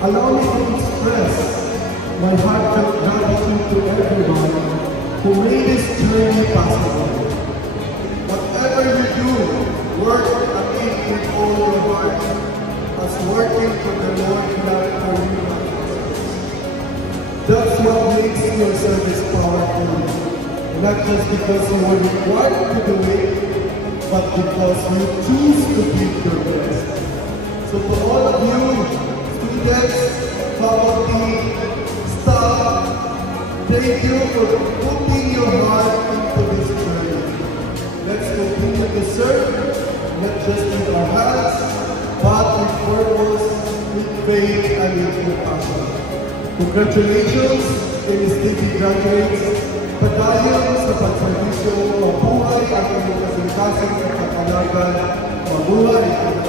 Allow me to express my heartfelt gratitude to everyone who made this journey possible. Whatever you do, work at it with all your heart, as working for the Lord not for you. That's what makes your service powerful, not just because you were required to do it, but because you choose to give your best. So for all of you, students, faculty, staff, thank you for putting your heart into this journey. Let's continue to serve, not just with our hands, but with purpose, with faith, and with compassion. Congratulations, MSTP graduates. Padayon sa pagservisyo, mabuhay ang inyong kasingkasing at kakalagan, mabuhay ang